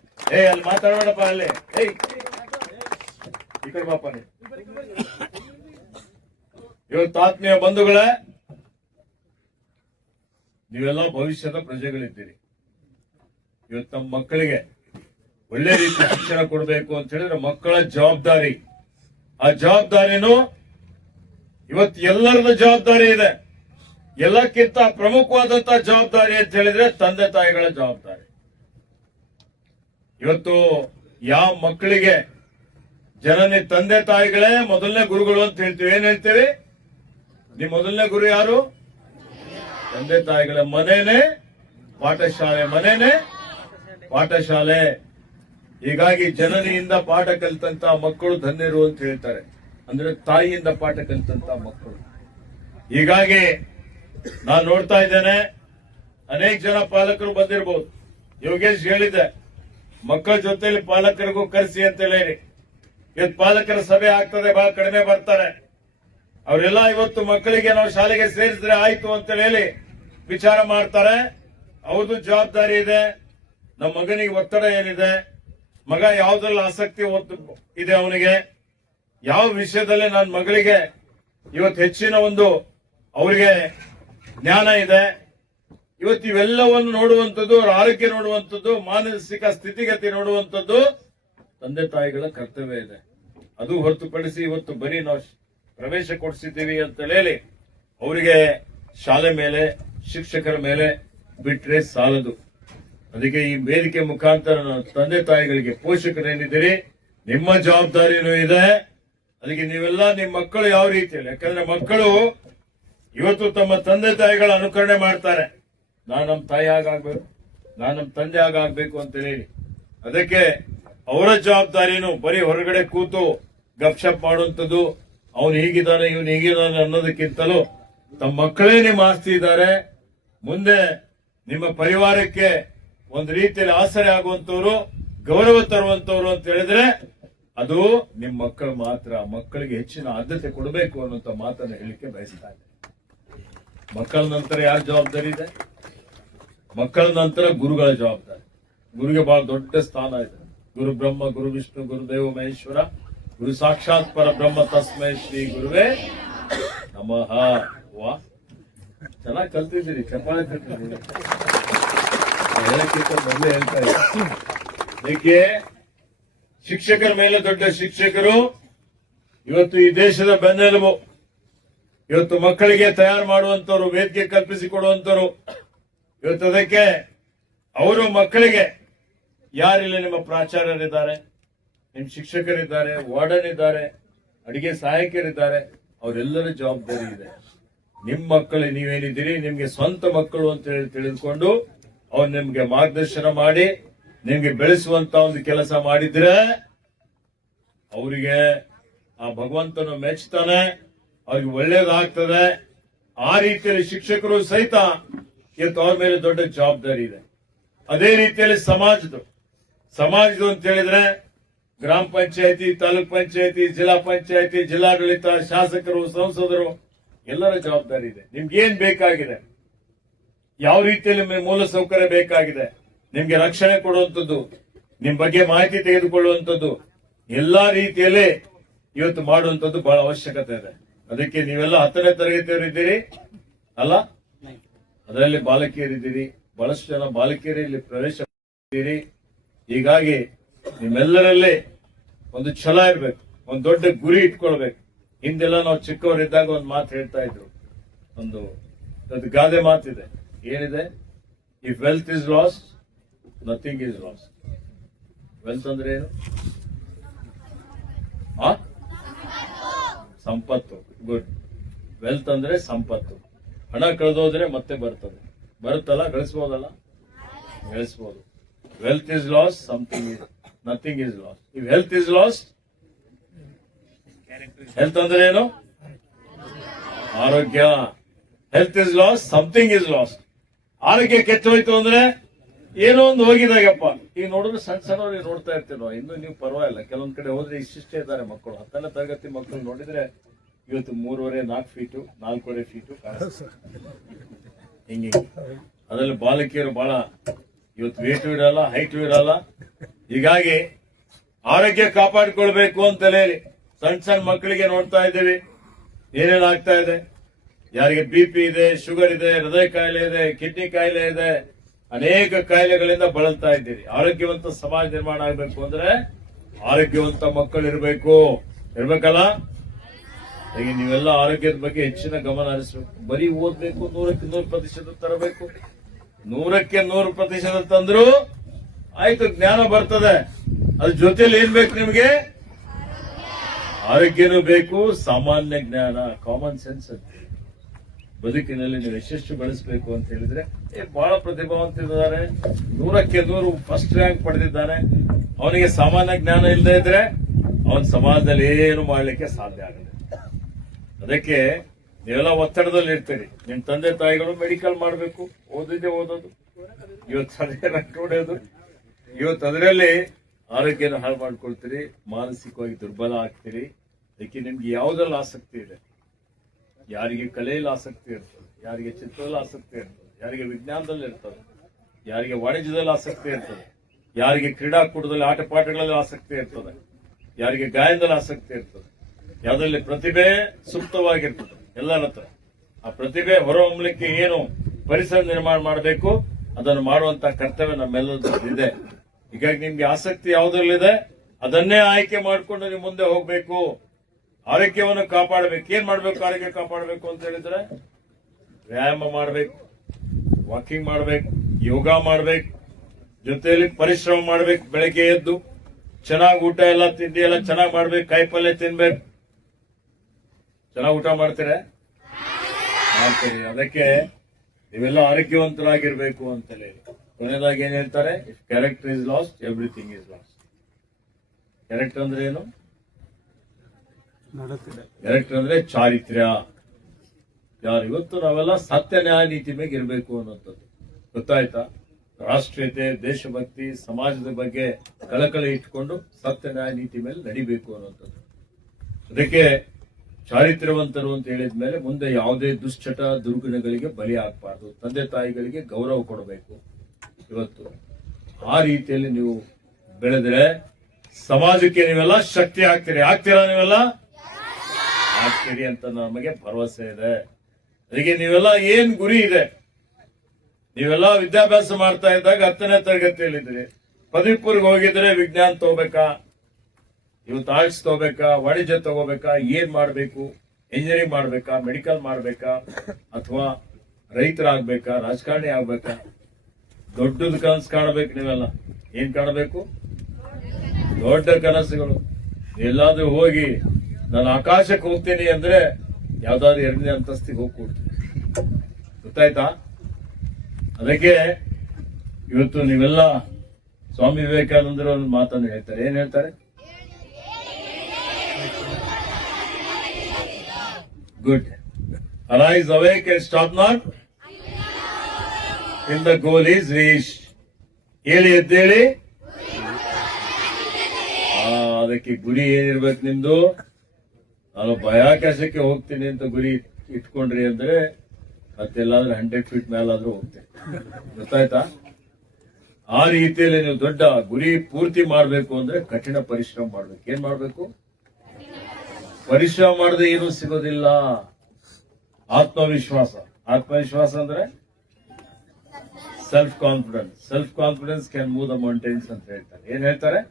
ಅಲ್ಲಿ ಮಾತಾಡಬೇಡಪ್ಪ, ಅಲ್ಲಿ ಈ ಕಡೆ ಬಾಪ. ಇವತ್ತು ಆತ್ಮೀಯ ಬಂಧುಗಳೇ, ನೀವೆಲ್ಲ ಭವಿಷ್ಯದ ಪ್ರಜೆಗಳಿದ್ದೀರಿ. ಇವತ್ತು ನಮ್ಮ ಮಕ್ಕಳಿಗೆ ಒಳ್ಳೆ ರೀತಿ ಶಿಕ್ಷಣ ಕೊಡಬೇಕು ಅಂತ ಹೇಳಿದ್ರೆ ಮಕ್ಕಳ ಜವಾಬ್ದಾರಿ. ಆ ಜವಾಬ್ದಾರಿನೂ ಇವತ್ತು ಎಲ್ಲರದ ಜವಾಬ್ದಾರಿ ಇದೆ. ಎಲ್ಲಕ್ಕಿಂತ ಪ್ರಮುಖವಾದಂತಹ ಜವಾಬ್ದಾರಿ ಅಂತ ಹೇಳಿದ್ರೆ ತಂದೆ ತಾಯಿಗಳ ಜವಾಬ್ದಾರಿ. ಇವತ್ತು ಯಾವ ಮಕ್ಕಳಿಗೆ ಜನನಿ ತಂದೆ ತಾಯಿಗಳೇ ಮೊದಲನೇ ಗುರುಗಳು ಅಂತ ಹೇಳ್ತೀವಿ. ಏನ್ ಹೇಳ್ತೀವಿ? ನಿಮ್ ಮೊದಲನೇ ಗುರು ಯಾರು? ತಂದೆ ತಾಯಿಗಳ ಮನೇನೆ ಪಾಠಶಾಲೆ, ಮನೇನೆ ಪಾಠಶಾಲೆ. ಹೀಗಾಗಿ ಜನನಿಯಿಂದ ಪಾಠ ಕಲಿತಂತ ಮಕ್ಕಳು ಧನ್ಯರು ಅಂತ ಹೇಳ್ತಾರೆ. ಅಂದ್ರೆ ತಾಯಿಯಿಂದ ಪಾಠ ಕಲಿತಂತ ಮಕ್ಕಳು. ಹೀಗಾಗಿ ನಾನು ನೋಡ್ತಾ ಇದ್ದೇನೆ, ಅನೇಕ ಜನ ಪಾಲಕರು ಬಂದಿರಬಹುದು. ಯೋಗೇಶ್ ಹೇಳಿದೆ, ಮಕ್ಕಳ ಜೊತೆಲಿ ಪಾಲಕರಿಗೂ ಕರೆಸಿ ಅಂತ ಹೇಳಿ. ಇವತ್ತು ಪಾಲಕರ ಸಭೆ ಆಗ್ತದೆ, ಬಹಳ ಕಡಿಮೆ ಬರ್ತಾರೆ. ಅವರೆಲ್ಲ ಇವತ್ತು ಮಕ್ಕಳಿಗೆ ನಾವು ಶಾಲೆಗೆ ಸೇರಿಸಿದ್ರೆ ಆಯ್ತು ಅಂತ ಹೇಳಿ ವಿಚಾರ ಮಾಡ್ತಾರೆ. ಅವ್ರದ್ದು ಜವಾಬ್ದಾರಿ ಇದೆ. ನಮ್ಮ ಮಗನಿಗೆ ಒತ್ತಡ ಏನಿದೆ, ಮಗ ಯಾವ್ದ್ರಲ್ಲಿ ಆಸಕ್ತಿ ಇದೆ, ಅವನಿಗೆ ಯಾವ ವಿಷಯದಲ್ಲಿ ನನ್ನ ಮಗಳಿಗೆ ಇವತ್ತು ಹೆಚ್ಚಿನ ಒಂದು ಅವರಿಗೆ ಜ್ಞಾನ ಇದೆ. ಇವತ್ತು ಇವೆಲ್ಲವನ್ನು ನೋಡುವಂಥದ್ದು, ಅವರ ಆರೋಗ್ಯ ನೋಡುವಂಥದ್ದು, ಮಾನಸಿಕ ಸ್ಥಿತಿಗತಿ ನೋಡುವಂಥದ್ದು ತಂದೆ ತಾಯಿಗಳ ಕರ್ತವ್ಯ ಇದೆ. ಅದು ಹೊರತುಪಡಿಸಿ ಇವತ್ತು ಬರೀ ನಾವು ಪ್ರವೇಶ ಕೊಡಿಸಿದ್ದೀವಿ ಅಂತ ಹೇಳಿ ಅವರಿಗೆ ಶಾಲೆ ಮೇಲೆ, ಶಿಕ್ಷಕರ ಮೇಲೆ ಬಿಟ್ರೆ ಸಾಲದು. ಅದಕ್ಕೆ ಈ ವೇದಿಕೆ ಮುಖಾಂತರ ತಂದೆ ತಾಯಿಗಳಿಗೆ, ಪೋಷಕರೇನಿದ್ದೀರಿ, ನಿಮ್ಮ ಜವಾಬ್ದಾರಿನೂ ಇದೆ. ಅದಕ್ಕೆ ನೀವೆಲ್ಲ ನಿಮ್ಮ ಮಕ್ಕಳು ಯಾವ ರೀತಿಯಲ್ಲಿ, ಯಾಕಂದ್ರೆ ಮಕ್ಕಳು ಇವತ್ತು ತಮ್ಮ ತಂದೆ ತಾಯಿಗಳ ಅನುಕರಣೆ ಮಾಡ್ತಾರೆ. ನಾನು ನಮ್ಮ ತಾಯಿ ಹಾಗಾಗ್ಬೇಕು, ನಾನು ನಮ್ಮ ತಂದೆ ಆಗ್ಬೇಕು ಅಂತ ಹೇಳಿ. ಅದಕ್ಕೆ ಅವರ ಜವಾಬ್ದಾರಿನೂ ಬರೀ ಹೊರಗಡೆ ಕೂತು ಗಪ್ಶಪ್ ಮಾಡುವಂಥದ್ದು, ಅವನು ಹೀಗಿದ್ದಾನೆ ಇವನು ಹೀಗಿದ್ದಾನೆ ಅನ್ನೋದಕ್ಕಿಂತಲೂ ತಮ್ಮ ಮಕ್ಕಳೇ ನಿಮ್ಮ ಆಸ್ತಿ ಇದ್ದಾರೆ. ಮುಂದೆ ನಿಮ್ಮ ಪರಿವಾರಕ್ಕೆ ಒಂದು ರೀತಿಯಲ್ಲಿ ಆಸರೆ ಆಗುವಂತವ್ರು, ಗೌರವ ತರುವಂತವ್ರು ಅಂತ ಹೇಳಿದ್ರೆ ಅದು ನಿಮ್ಮ ಮಕ್ಕಳು ಮಾತ್ರ. ಮಕ್ಕಳಿಗೆ ಹೆಚ್ಚಿನ ಆದ್ಯತೆ ಕೊಡಬೇಕು ಅನ್ನುವಂತ ಮಾತನ್ನು ಹೇಳಿಕೆ ಬಯಸ್ತಾ ಇದೆ. ಮಕ್ಕಳ ನಂತರ ಯಾರ ಜವಾಬ್ದಾರಿ ಇದೆ? ಮಕ್ಕಳ ನಂತರ ಗುರುಗಳ ಜವಾಬ್ದಾರಿ. ಗುರುಗೆ ಬಹಳ ದೊಡ್ಡ ಸ್ಥಾನ ಇದೆ. ಗುರು ಬ್ರಹ್ಮ, ಗುರು ವಿಷ್ಣು, ಗುರುದೇವ ಮಹೇಶ್ವರ, ಗುರು ಸಾಕ್ಷಾತ್ ಪರ ಬ್ರಹ್ಮ ತಸ್ಮೈ ಶ್ರೀ ಗುರುವೇ ನಮಃ. ವಾ, ಚೆನ್ನಾಗಿ ಕಲ್ತಿದ್ದೀರಿ, ಚಪ್ಪಾಳೆ ಕಲ್ತಿದ್ದೀರಿ. ಹೇಳಕ್ಕಿಂತ ಮೊದಲೇ ಹೇಳ್ತಾ ಇದ್ದೀನಿ. ಅದಕ್ಕೆ ಶಿಕ್ಷಕರ ಮೇಲೆ ದೊಡ್ಡ ಶಿಕ್ಷಕರು ಇವತ್ತು ಈ ದೇಶದ ಬೆನ್ನೆಲುಬು. ಇವತ್ತು ಮಕ್ಕಳಿಗೆ ತಯಾರು ಮಾಡುವಂತವ್ರು, ವೇದಿಕೆ ಕಲ್ಪಿಸಿಕೊಡುವಂತವ್ರು. ಇವತ್ತು ಅದಕ್ಕೆ ಅವರು ಮಕ್ಕಳಿಗೆ ಯಾರಿಲ್ಲ, ನಿಮ್ಮ ಪ್ರಾಚಾರ್ಯರಿದ್ದಾರೆ, ನಿಮ್ಮ ಶಿಕ್ಷಕರಿದ್ದಾರೆ, ವಾರ್ಡನ್ ಇದ್ದಾರೆ, ಅಡಿಗೆ ಸಹಾಯಕರಿದ್ದಾರೆ, ಅವರೆಲ್ಲರ ಜವಾಬ್ದಾರಿ ಇದೆ. ನಿಮ್ಮ ಮಕ್ಕಳು ನೀವೇನಿದ್ದೀರಿ, ನಿಮ್ಗೆ ಸ್ವಂತ ಮಕ್ಕಳು ಅಂತ ಹೇಳಿ ತಿಳಿದುಕೊಂಡು ಅವ್ರು ನಿಮ್ಗೆ ಮಾರ್ಗದರ್ಶನ ಮಾಡಿ ನಿಮ್ಗೆ ಬೆಳೆಸುವಂತ ಒಂದು ಕೆಲಸ ಮಾಡಿದ್ರೆ ಅವರಿಗೆ ಆ ಭಗವಂತನು ಮೆಚ್ಚುತ್ತಾನೆ, ಅವ್ರಿಗೆ ಒಳ್ಳೇದಾಗ್ತದೆ. ಆ ರೀತಿಯಲ್ಲಿ ಶಿಕ್ಷಕರು ಸಹಿತ ಇವತ್ತು ಅವ್ರ ಮೇಲೆ ದೊಡ್ಡ ಜವಾಬ್ದಾರಿ ಇದೆ. ಅದೇ ರೀತಿಯಲ್ಲಿ ಸಮಾಜದ್ದು ಅಂತ ಹೇಳಿದ್ರೆ ಗ್ರಾಮ ಪಂಚಾಯತಿ, ತಾಲೂಕ್ ಪಂಚಾಯತಿ, ಜಿಲ್ಲಾ ಪಂಚಾಯತಿ, ಜಿಲ್ಲಾಡಳಿತ, ಶಾಸಕರು, ಸಂಸದರು ಎಲ್ಲರ ಜವಾಬ್ದಾರಿ ಇದೆ. ನಿಮ್ಗೆ ಏನ್ ಬೇಕಾಗಿದೆ, ಯಾವ ರೀತಿಯಲ್ಲಿ ಮೂಲ ಸೌಕರ್ಯ ಬೇಕಾಗಿದೆ, ನಿಮ್ಗೆ ರಕ್ಷಣೆ ಕೊಡುವಂಥದ್ದು, ನಿಮ್ ಬಗ್ಗೆ ಮಾಹಿತಿ ತೆಗೆದುಕೊಳ್ಳುವಂಥದ್ದು, ಎಲ್ಲಾ ರೀತಿಯಲ್ಲಿ ಇವತ್ತು ಮಾಡುವಂಥದ್ದು ಬಹಳ ಅವಶ್ಯಕತೆ ಇದೆ. ಅದಕ್ಕೆ ನೀವೆಲ್ಲ 10ನೇ ತರಗತಿಯವರಿದ್ದೀರಿ ಅಲ್ಲ, ಅದರಲ್ಲಿ ಬಾಲಕಿಯರಿದ್ದೀರಿ, ಬಹಳಷ್ಟು ಜನ ಬಾಲಕಿಯರು ಇಲ್ಲಿ ಪ್ರವೇಶ ಮಾಡಿದ್ದೀರಿ. ಹೀಗಾಗಿ ನಿಮ್ಮೆಲ್ಲರಲ್ಲಿ ಒಂದು ಛಲ ಇರ್ಬೇಕು, ಒಂದು ದೊಡ್ಡ ಗುರಿ ಇಟ್ಕೊಳ್ಬೇಕು. ಹಿಂದೆಲ್ಲ ನಾವು ಚಿಕ್ಕವರಿದ್ದಾಗ ಒಂದು ಮಾತು ಹೇಳ್ತಾ ಇದ್ರು, ಒಂದು ಗಾದೆ ಮಾತಿದೆ, ಏನಿದೆ? If wealth is last nothing is last. Wealth ಅಂದ್ರೆ ಏನು? ಸಂಪತ್ತು. ಗುಡ್. ವೆಲ್ತ್ ಅಂದ್ರೆ ಸಂಪತ್ತು. ಹಣ ಕಳೆದೋದ್ರೆ ಮತ್ತೆ ಬರ್ತದೆ, ಬರುತ್ತಲ್ಲ, ಗಳಿಸಬಹುದಲ್ಲ, ಗಳಿಸಬಹುದು. Wealth is last, something is, nothing is last. If health is last, health ಅಂದ್ರೆ ಏನು? ಆರೋಗ್ಯ. Health is last, something is last. ಆರೋಗ್ಯ ಕೆಟ್ಟೋಯ್ತು ಅಂದ್ರೆ ಏನೋ ಒಂದು ಹೋಗಿದಾಗಪ್ಪ. ಈಗ ನೋಡಿದ್ರೆ ಸಣ್ಣ ಸಣ್ಣವ್ರಿಗೆ ನೋಡ್ತಾ ಇರ್ತೀವಿ ನಾವು, ಇನ್ನು ನೀವು ಪರವಾಗಿಲ್ಲ. ಕೆಲವೊಂದ್ ಕಡೆ ಹೋದ್ರೆ ಇಷ್ಟಿಷ್ಟೇ ಇದ್ದಾರೆ ಮಕ್ಕಳು. 10ನೇ ತರಗತಿ ಮಕ್ಕಳು ನೋಡಿದ್ರೆ ಇವತ್ತು 3.5-4 ಫೀಟು, 4.25 ಫೀಟು ಹಿಂಗೆ. ಅದರಲ್ಲಿ ಬಾಲಕಿಯರು ಬಹಳ ಇವತ್ತು ವೇಟು ಇರಲ್ಲ, ಹೈಟು ಇರಲ್ಲ. ಹೀಗಾಗಿ ಆರೋಗ್ಯ ಕಾಪಾಡಿಕೊಳ್ಬೇಕು ಅಂತ ಹೇಳಿ ಸಣ್ಣ ಮಕ್ಕಳಿಗೆ ನೋಡ್ತಾ ಇದ್ದೀವಿ ಏನೇನಾಗ್ತಾ ಇದೆ. ಯಾರಿಗೆ BP ಇದೆ, ಶುಗರ್ ಇದೆ, ಹೃದಯ ಕಾಯಿಲೆ ಇದೆ, ಕಿಡ್ನಿ ಕಾಯಿಲೆ ಇದೆ, ಅನೇಕ ಕಾಯಿಲೆಗಳಿಂದ ಬಳಲ್ತಾ ಇದ್ದೀರಿ. ಆರೋಗ್ಯವಂತ ಸಮಾಜ ನಿರ್ಮಾಣ ಆಗಬೇಕು ಅಂದ್ರೆ ಆರೋಗ್ಯವಂತ ಮಕ್ಕಳು ಇರ್ಬೇಕಲ್ಲ. ಈಗ ನೀವೆಲ್ಲ ಆರೋಗ್ಯದ ಬಗ್ಗೆ ಹೆಚ್ಚಿನ ಗಮನ ಹರಿಸಬೇಕು. ಬರೀ ಓದ್ಬೇಕು, 100ಕ್ಕೆ 100% ತರಬೇಕು. 100ಕ್ಕೆ 100% ತಂದ್ರು ಆಯ್ತು, ಜ್ಞಾನ ಬರ್ತದೆ. ಅದ್ರ ಜೊತೆಲಿ ಏನ್ ಬೇಕು ನಿಮ್ಗೆ? ಆರೋಗ್ಯನೂ ಬೇಕು, ಸಾಮಾನ್ಯ ಜ್ಞಾನ, ಕಾಮನ್ ಸೆನ್ಸ್ ಅಂತ. ಬದುಕಿನಲ್ಲಿ ನೀವು ಯಶಸ್ಸು ಗಳಿಸಬೇಕು ಅಂತ ಹೇಳಿದ್ರೆ ಬಹಳ ಪ್ರತಿಭಾವಂತಿದ್ದಾರೆ, 100ಕ್ಕೆ 100 ಫಸ್ಟ್ ರ್ಯಾಂಕ್ ಪಡೆದಿದ್ದಾನೆ. ಅವನಿಗೆ ಸಾಮಾನ್ಯ ಜ್ಞಾನ ಇಲ್ಲದೆ ಇದ್ರೆ ಅವನ ಸಮಾಜದಲ್ಲಿ ಏನು ಮಾಡ್ಲಿಕ್ಕೆ ಸಾಧ್ಯ ಆಗಲ್ಲ. ಅದಕ್ಕೆ ನೀವೆಲ್ಲ ಒತ್ತಡದಲ್ಲಿ ಇರ್ತೀರಿ. ನಿಮ್ ತಂದೆ ತಾಯಿಗಳು ಮೆಡಿಕಲ್ ಮಾಡಬೇಕು, ಓದೋದು, ಇವತ್ತು ಅದೇ ಹೊಡೆಯೋದು, ಇವತ್ತು ಅದರಲ್ಲಿ ಆರೋಗ್ಯನ ಹಾಳು ಮಾಡ್ಕೊಳ್ತೀರಿ, ಮಾನಸಿಕವಾಗಿ ದುರ್ಬಲ ಆಗ್ತೀರಿ. ಅದಕ್ಕೆ ನಿಮ್ಗೆ ಯಾವುದ್ರಲ್ಲಿ ಆಸಕ್ತಿ ಇದೆ? ಯಾರಿಗೆ ಕಲೆಯಲ್ಲಿ ಆಸಕ್ತಿ ಇರ್ತದೆ, ಯಾರಿಗೆ ಚಿತ್ರದಲ್ಲಿ ಆಸಕ್ತಿ ಇರ್ತದೆ, ಯಾರಿಗೆ ವಿಜ್ಞಾನದಲ್ಲಿ ಇರ್ತದೆ, ಯಾರಿಗೆ ವಾಣಿಜ್ಯದಲ್ಲಿ ಆಸಕ್ತಿ ಇರ್ತದೆ, ಯಾರಿಗೆ ಕ್ರೀಡಾಕೂಟದಲ್ಲಿ ಆಟ ಪಾಠಗಳಲ್ಲಿ ಆಸಕ್ತಿ ಇರ್ತದೆ, ಯಾರಿಗೆ ಗಾಯನದಲ್ಲಿ ಆಸಕ್ತಿ ಇರ್ತದೆ, ಯಾವುದರಲ್ಲಿ ಪ್ರತಿಭೆ ಸೂಕ್ತವಾಗಿರ್ತದೆ ಎಲ್ಲರ ಹತ್ರ. ಆ ಪ್ರತಿಭೆ ಹೊರಹೊಮ್ಮಲಿಕ್ಕೆ ಏನು ಪರಿಸರ ನಿರ್ಮಾಣ ಮಾಡಬೇಕು ಅದನ್ನು ಮಾಡುವಂತ ಕರ್ತವ್ಯ ನಮ್ಮೆಲ್ಲರದ್ದು ಇದೆ. ಹೀಗಾಗಿ ನಿಮ್ಗೆ ಆಸಕ್ತಿ ಯಾವುದರಲ್ಲಿದೆ ಅದನ್ನೇ ಆಯ್ಕೆ ಮಾಡಿಕೊಂಡು ನೀವು ಮುಂದೆ ಹೋಗ್ಬೇಕು. ಆರೋಗ್ಯವನ್ನು ಕಾಪಾಡಬೇಕು. ಏನ್ ಮಾಡ್ಬೇಕು? ಆರೋಗ್ಯ ಕಾಪಾಡಬೇಕು ಅಂತ ಹೇಳಿದ್ರೆ ವ್ಯಾಯಾಮ ಮಾಡಬೇಕು, ವಾಕಿಂಗ್ ಮಾಡಬೇಕು, ಯೋಗ ಮಾಡಬೇಕು, ಜೊತೆಯಲ್ಲಿ ಪರಿಶ್ರಮ ಮಾಡಬೇಕು. ಬೆಳಗ್ಗೆ ಎದ್ದು ಚೆನ್ನಾಗಿ ಊಟ ಎಲ್ಲ ತಿಂಡಿ ಎಲ್ಲ ಚೆನ್ನಾಗಿ ಮಾಡ್ಬೇಕು, ಕಾಯಿಪಲ್ಯ ತಿನ್ಬೇಕು. ಚೆನ್ನಾಗಿ ಊಟ ಮಾಡ್ತೀರಾ? ಮಾಡ್ತೀರಿ. ಅದಕ್ಕೆ ನೀವೆಲ್ಲ ಆರೋಗ್ಯವಂತರಾಗಿರ್ಬೇಕು ಅಂತ ಹೇಳಿ ಕೊನೆಯದಾಗಿ ಏನ್ ಹೇಳ್ತಾರೆ, if character is last everything is last. Character ಅಂದ್ರೆ ಏನು? ಕ್ಯಾರೆಕ್ಟರ್ ಅಂದ್ರೆ ಚಾರಿತ್ರ್ಯ. ಯಾರು ಇವತ್ತು ನಾವೆಲ್ಲ ಸತ್ಯ ನ್ಯಾಯ ನೀತಿ ಮೇಲೆ ಇರಬೇಕು ಅನ್ನೋಂಥದ್ದು ಗೊತ್ತಾಯ್ತಾ? ರಾಷ್ಟ್ರೀಯತೆ, ದೇಶಭಕ್ತಿ, ಸಮಾಜದ ಬಗ್ಗೆ ಕಳಕಳಿ ಇಟ್ಕೊಂಡು ಸತ್ಯ ನ್ಯಾಯ ನೀತಿ ಮೇಲೆ ನಡಿಬೇಕು ಅನ್ನೋಂಥದ್ದು. ಅದಕ್ಕೆ ಚಾರಿತ್ರ್ಯವಂತರು ಅಂತ ಹೇಳಿದ್ಮೇಲೆ ಮುಂದೆ ಯಾವುದೇ ದುಶ್ಚಟ ದುರ್ಗುಣಗಳಿಗೆ ಬಲಿ ಆಗ್ಬಾರ್ದು, ತಂದೆ ತಾಯಿಗಳಿಗೆ ಗೌರವ ಕೊಡಬೇಕು. ಇವತ್ತು ಆ ರೀತಿಯಲ್ಲಿ ನೀವು ಬೆಳೆದ್ರೆ ಸಮಾಜಕ್ಕೆ ನೀವೆಲ್ಲ ಶಕ್ತಿ ಆಗ್ತೀರಾ ನೀವೆಲ್ಲ ಆಗ್ತೀರಿ ಅಂತ ನಮಗೆ ಭರವಸೆ ಇದೆ. ಅದಕ್ಕೆ ನೀವೆಲ್ಲ ಏನ್ ಗುರಿ ಇದೆ, ನೀವೆಲ್ಲ ವಿದ್ಯಾಭ್ಯಾಸ ಮಾಡ್ತಾ ಇದ್ದಾಗ 10ನೇ ತರಗತಿಯಲ್ಲಿದ್ದೀರಿ, ಪದವಿ ಪೂರ್ವಕ್ಕೆ ಹೋಗಿದ್ರೆ ವಿಜ್ಞಾನ ತಗೋಬೇಕಾ, ಇವತ್ತು ಆರ್ಟ್ಸ್ ತಗೋಬೇಕಾ, ವಾಣಿಜ್ಯ ತಗೋಬೇಕಾ, ಏನ್ ಮಾಡ್ಬೇಕು, ಇಂಜಿನಿಯರಿಂಗ್ ಮಾಡ್ಬೇಕಾ, ಮೆಡಿಕಲ್ ಮಾಡ್ಬೇಕಾ, ಅಥವಾ ರೈತರಾಗ್ಬೇಕಾ, ರಾಜಕಾರಣಿ ಆಗ್ಬೇಕಾ? ದೊಡ್ಡದ ಕನಸು ಕಾಣಬೇಕು. ನೀವೆಲ್ಲ ಏನ್ ಕಾಣಬೇಕು? ದೊಡ್ಡ ಕನಸುಗಳು. ಎಲ್ಲಾದ್ರೂ ಹೋಗಿ ನಾನು ಆಕಾಶಕ್ಕೆ ಹೋಗ್ತೀನಿ ಅಂದ್ರೆ ಯಾವ್ದಾದ್ರು 2ನೇ ಅಂತಸ್ತಿಗೆ ಹೋಗ್ಕೊಡ್ತೀನಿ. ಗೊತ್ತಾಯ್ತಾ? ಅದಕ್ಕೆ ಇವತ್ತು ನೀವೆಲ್ಲ ಸ್ವಾಮಿ ವಿವೇಕಾನಂದರು ಒಂದು ಮಾತನ್ನು ಹೇಳ್ತಾರೆ. ಏನ್ ಹೇಳ್ತಾರೆ? Good. Arise, awake and stop not in the goal is reached. ಹೇಳಿ ಎದ್ದೇಳಿ. ಅದಕ್ಕೆ ಗುರಿ ಏನಿರ್ಬೇಕು ನಿಮ್ದು? ನಾನು ಬಾಹ್ಯಾಕಾಶಕ್ಕೆ ಹೋಗ್ತೀನಿ ಅಂತ ಗುರಿ ಇಟ್ಕೊಂಡ್ರಿ ಅಂದ್ರೆ ಮತ್ತೆಲ್ಲಾದ್ರೂ 100 ಫೀಟ್ ಮೇಲಾದ್ರೂ ಹೋಗ್ತೇನೆ. ಗೊತ್ತಾಯ್ತಾ? ಆ ರೀತಿಯಲ್ಲಿ ನೀವು ದೊಡ್ಡ ಗುರಿ ಪೂರ್ತಿ ಮಾಡಬೇಕು ಅಂದ್ರೆ ಕಠಿಣ ಪರಿಶ್ರಮ ಮಾಡ್ಬೇಕು. ಏನ್ ಮಾಡ್ಬೇಕು? ಪರಿಶ್ರಮ ಮಾಡದೆ ಏನೂ ಸಿಗೋದಿಲ್ಲ. ಆತ್ಮವಿಶ್ವಾಸ. ಆತ್ಮವಿಶ್ವಾಸ ಅಂದ್ರೆ self confidence. Self confidence can move the mountains ಅಂತ ಹೇಳ್ತಾರೆ. ಏನ್ ಹೇಳ್ತಾರೆ?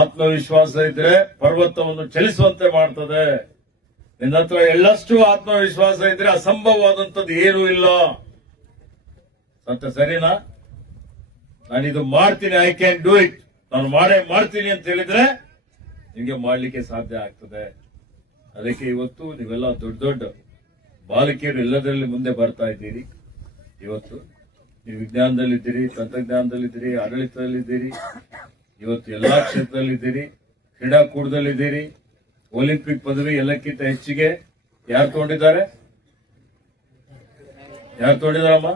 ಆತ್ಮವಿಶ್ವಾಸ ಇದ್ರೆ ಪರ್ವತವನ್ನು ಚಲಿಸುವಂತೆ ಮಾಡ್ತದೆ. ನಿನ್ನ ಹತ್ರ ಎಳ್ಳಷ್ಟು ಆತ್ಮವಿಶ್ವಾಸ ಇದ್ರೆ ಅಸಂಭವವಾದಂಥದ್ದು ಏನೂ ಇಲ್ಲ. ಸರಿನಾ? ನಾನಿದು ಮಾಡ್ತೀನಿ, ಐ ಕ್ಯಾನ್ ಡೂ ಇಟ್, ನಾನು ಮಾಡ್ತೀನಿ ಅಂತ ಹೇಳಿದ್ರೆ ನಿಮಗೆ ಮಾಡ್ಲಿಕ್ಕೆ ಸಾಧ್ಯ ಆಗ್ತದೆ. ಅದಕ್ಕೆ ಇವತ್ತು ನೀವೆಲ್ಲ ದೊಡ್ಡ ದೊಡ್ಡ ಬಾಲಕಿಯರು ಎಲ್ಲದರಲ್ಲಿ ಮುಂದೆ ಬರ್ತಾ ಇದ್ದೀರಿ. ಇವತ್ತು ನೀವು ವಿಜ್ಞಾನದಲ್ಲಿದ್ದೀರಿ, ತಂತ್ರಜ್ಞಾನದಲ್ಲಿದ್ದೀರಿ, ಆಡಳಿತದಲ್ಲಿದ್ದೀರಿ, ಇವತ್ತು ಎಲ್ಲಾ ಕ್ಷೇತ್ರದಲ್ಲಿದ್ದೀರಿ, ಕ್ರೀಡಾಕೂಟದಲ್ಲಿದ್ದೀರಿ. ಒಲಿಂಪಿಕ್ ಪದವಿ ಎಲ್ಲಕ್ಕಿಂತ ಹೆಚ್ಚಿಗೆ ಯಾರು ತಗೊಂಡಿದ್ದಾರಮ್ಮ?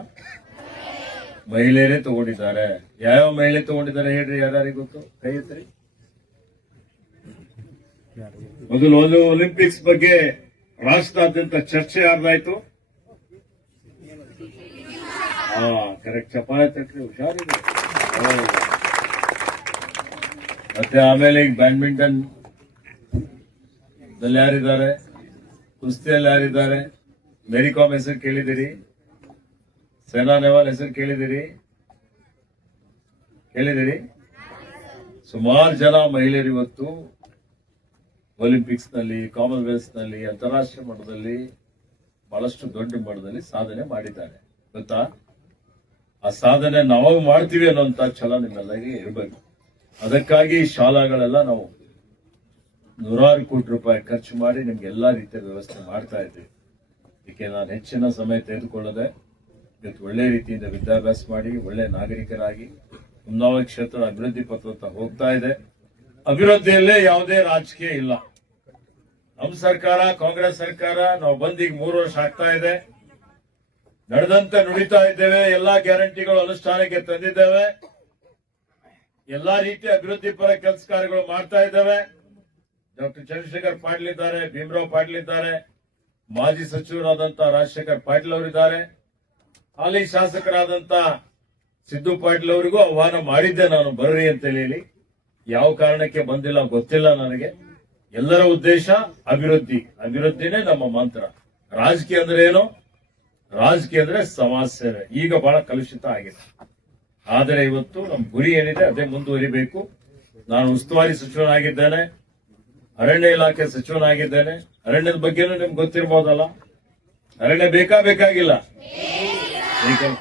ಮಹಿಳೆಯರೇ ತಗೊಂಡಿದ್ದಾರೆ. ಯಾವ್ಯಾವ ಮಹಿಳೆ ತಗೊಂಡಿದ್ದಾರೆ ಹೇಳ್ರಿ, ಯಾರ್ಯಾರಿಗೆ ಗೊತ್ತು? ಕೈ ಎತ್ತರಿ. ಮೊದಲು ಒಲಿಂಪಿಕ್ಸ್ ಬಗ್ಗೆ ರಾಷ್ಟ್ರಾದ್ಯಂತ ಚರ್ಚೆ ಯಾರ್ದಾಯ್ತು? ಕರೆಕ್ಟ್. ಚಪ್ಪಾಳೆ ತಟ್ರಿ, ಹುಷಾರಿದೆ. ಮತ್ತೆ ಆಮೇಲೆ ಈಗ ಬ್ಯಾಡ್ಮಿಂಟನ್ ದಲ್ಲಿ ಯಾರಿದ್ದಾರೆ? ಕುಸ್ತಿಯಲ್ಲಿ ಯಾರಿದ್ದಾರೆ? ಮೇರಿ ಕಾಮ್ ಹೆಸರು ಕೇಳಿದಿರಿ? ಸೈನಾ ನೆಹ್ವಾಲ್ ಹೆಸರು ಕೇಳಿದಿರಿ? ಸುಮಾರು ಜನ ಮಹಿಳೆಯರು ಇವತ್ತು ಒಲಿಂಪಿಕ್ಸ್ ನಲ್ಲಿ, ಕಾಮನ್ವೆಲ್ತ್ ನಲ್ಲಿ, ಅಂತಾರಾಷ್ಟ್ರೀಯ ಮಟ್ಟದಲ್ಲಿ ಬಹಳಷ್ಟು ದೊಡ್ಡ ಮಟ್ಟದಲ್ಲಿ ಸಾಧನೆ ಮಾಡಿದ್ದಾರೆ. ಗೊತ್ತಾ? ಆ ಸಾಧನೆ ನಾವು ಮಾಡ್ತೀವಿ ಅನ್ನೋಂತ ಛಲ ನಿಮ್ಮೆಲ್ಲರಿಗೆ ಇರಬೇಕು. ಅದಕ್ಕಾಗಿ ಶಾಲಾಗಳೆಲ್ಲ ನಾವು 100 ಕೋಟಿ ರೂಪಾಯಿ ಖರ್ಚು ಮಾಡಿ ನಿಮ್ಗೆ ಎಲ್ಲಾ ರೀತಿಯ ವ್ಯವಸ್ಥೆ ಮಾಡ್ತಾ ಇದ್ದೀವಿ. ಇದಕ್ಕೆ ನಾನು ಹೆಚ್ಚಿನ ಸಮಯ ತೆಗೆದುಕೊಳ್ಳದೆ ಇವತ್ತು ಒಳ್ಳೆ ರೀತಿಯಿಂದ ವಿದ್ಯಾಭ್ಯಾಸ ಮಾಡಿ ಒಳ್ಳೆ ನಾಗರಿಕರಾಗಿ ಉನ್ನತ ಕ್ಷೇತ್ರ ಅಭಿವೃದ್ಧಿ ಪಥದತ್ತ ಹೋಗ್ತಾ ಇದೆ. ಅಭಿವೃದ್ಧಿಯಲ್ಲೇ ಯಾವುದೇ ರಾಜಕೀಯ ಇಲ್ಲ. ನಮ್ಮ ಸರ್ಕಾರ, ಕಾಂಗ್ರೆಸ್ ಸರ್ಕಾರ, ನಾವು ಬಂದೀಗ 3 ವರ್ಷ ಆಗ್ತಾ ಇದೆ. ನಡೆದಂತೆ ನುಡಿತಾ ಇದ್ದೇವೆ. ಎಲ್ಲಾ ಗ್ಯಾರಂಟಿಗಳು ಅನುಷ್ಠಾನಕ್ಕೆ ತಂದಿದ್ದೇವೆ. ಎಲ್ಲಾ ರೀತಿಯ ಅಭಿವೃದ್ಧಿ ಪರ ಕೆಲಸ ಕಾರ್ಯಗಳು ಮಾಡ್ತಾ ಇದ್ದೇವೆ. ಡಾಕ್ಟರ್ ಚಂದ್ರಶೇಖರ್ ಪಾಟೀಲ್ ಇದ್ದಾರೆ, ಭೀಮರಾವ್ ಪಾಟೀಲ್ ಇದ್ದಾರೆ, ಮಾಜಿ ಸಚಿವರಾದಂತ ರಾಜಶೇಖರ್ ಪಾಟೀಲ್ ಅವರಿದ್ದಾರೆ, ಹಾಲಿ ಶಾಸಕರಾದಂತ ಸಿದ್ದು ಪಾಟೀಲ್ ಅವರಿಗೂ ಆಹ್ವಾನ ಮಾಡಿದ್ದೆ ನಾನು, ಬರ್ರಿ ಅಂತ ಹೇಳಿ. ಯಾವ ಕಾರಣಕ್ಕೆ ಬಂದಿಲ್ಲ ಗೊತ್ತಿಲ್ಲ ನನಗೆ. ಎಲ್ಲರ ಉದ್ದೇಶ ಅಭಿವೃದ್ಧಿ. ಅಭಿವೃದ್ಧಿನೇ ನಮ್ಮ ಮಂತ್ರ. ರಾಜಕೀಯ ಅಂದ್ರೆ ಏನು? ರಾಜಕೀಯ ಅಂದ್ರೆ ಸಮಾಜ ಸೇವೆ. ಈಗ ಬಹಳ ಕಲುಷಿತ ಆಗಿದೆ. ಆದರೆ ಇವತ್ತು ನಮ್ಮ ಗುರಿ ಏನಿದೆ ಅದೇ ಮುಂದುವರಿಬೇಕು. ನಾನು ಉಸ್ತುವಾರಿ ಸಚಿವನಾಗಿದ್ದೇನೆ, ಅರಣ್ಯ ಇಲಾಖೆ ಸಚಿವನಾಗಿದ್ದೇನೆ. ಅರಣ್ಯದ ಬಗ್ಗೆನೂ ನಿಮ್ಗೆ ಗೊತ್ತಿರಬಹುದಲ್ಲ. ಅರಣ್ಯ ಬೇಕಾಗಿಲ್ಲ.